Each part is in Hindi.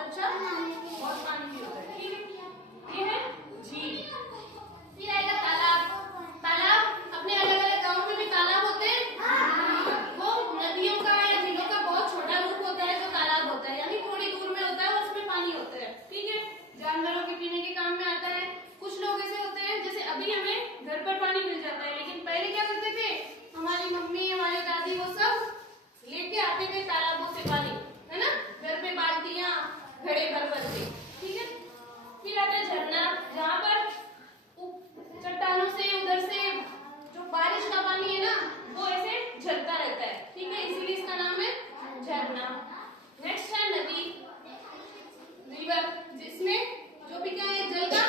अच्छा बहुत पानी भी होता है। ठीक है, ये है झील। फिर आएगा तालाब। तालाब अपने अलग अलग गाँव में भी तालाब होते हैं। वो नदियों का या झीलों का बहुत छोटा रूप होता है जो तालाब होता है, यानी थोड़ी दूर में होता है और उसमें पानी होता है। ठीक है, जानवरों के पीने के काम में आता है। कुछ लोग ऐसे होते हैं जैसे अभी हमें घर पर पानी मिल जाता है, लेकिन पहले क्या करते थे, हमारी मम्मी हमारी दादी वो सब लेके आते थे तालाबों से पानी, है ना, घर पे बाल्टियां घड़े भर भर के। ठीक है, फिर आता है झरना, जहाँ पर चट्टानों से उधर से जो बारिश का पानी है ना वो ऐसे झरता रहता है। ठीक है, इसीलिए इसका नाम है झरना। नेक्स्ट है नदी, रिवर, जिसमें जो भी क्या है जल का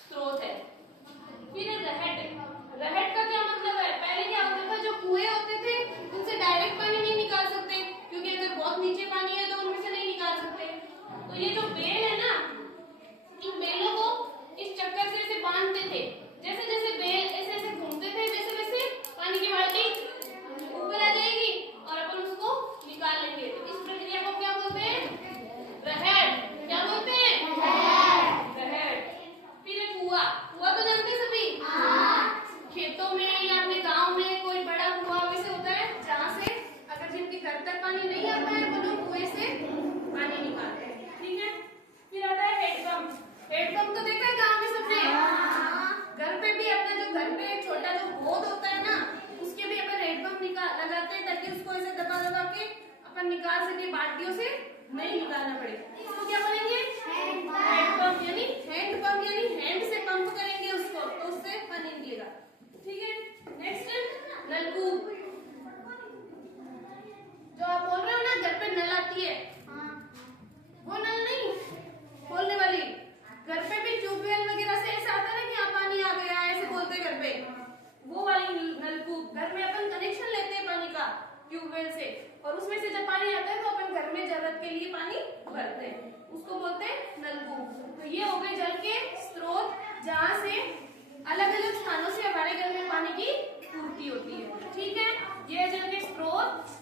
स्रोत है। फिर रहट। रहट का क्या मतलब है, पहले क्या होता था, जो कुएं होते थे उनसे डायरेक्ट पानी नहीं निकाल सकते, क्योंकि अगर बहुत नीचे पानी है तो उनमें से नहीं निकाल सकते। तो ये जो बेल है ना, इन बेलों को इस चक्कर से ऐसे बांधते थे। जैसे जैसे बेल ऐसे ऐसे घूमते थे वैसे वैसे पानी की बाल्टी ऊपर आ जाएगी और अपन उसको निकाल लेंगे। तो इस प्रक्रिया को क्या बोलते हैं, रहट। क्या बोलते हैं, रहट। फिर एक कुआं। कुआं तो जानते हैं सभी, खेतों में या अपने गांव में कोई बड़ा कुआं वैसे होता है जहाँ से अगर जिनके घर तक पानी नहीं आता है वो लोग कुएं से पानी निकालते हैं। ठीक है, फिर आता है हैंडपंप। हैंडपंप तो देखा है गांव में सबने, घर पे भी अपना जो घर पे छोटा जो होद होता है ना उसके भी अपन हैंडपंप लगाते हैं ताकि उसको ऐसे दबा दबा के अपन निकाल सके, बाल्टियों से नहीं निकालना पड़े। इसको क्या बोलेंगे, हैंडपंप, यानी हैंडपंप यानी हैंड से पंप करेंगे उसको तो उससे पानी निकलेगा। ठीक है, नेक्स्ट नलकूप। जो आप बोल रहे हो ना घर पे नल आती है, वो नल नहीं, खोलने वाली। घर पे भी ट्यूबवेल वगैरह से ऐसा आता है ना कि यहाँ पानी आ गया ऐसे बोलते हैं घर पे, वो वाली नलकूप। घर में अपन कनेक्शन लेते हैं पानी का ट्यूबवेल से और उसमें से जब पानी आता है तो अपन घर में जरूरत के लिए पानी भरते हैं, उसको बोलते हैं नलकूप। तो ये हो गए जल के स्रोत जहाँ से अलग अलग स्थानों से हमारे घर में पानी की पूर्ति होती है। ठीक है, ये जल के स्रोत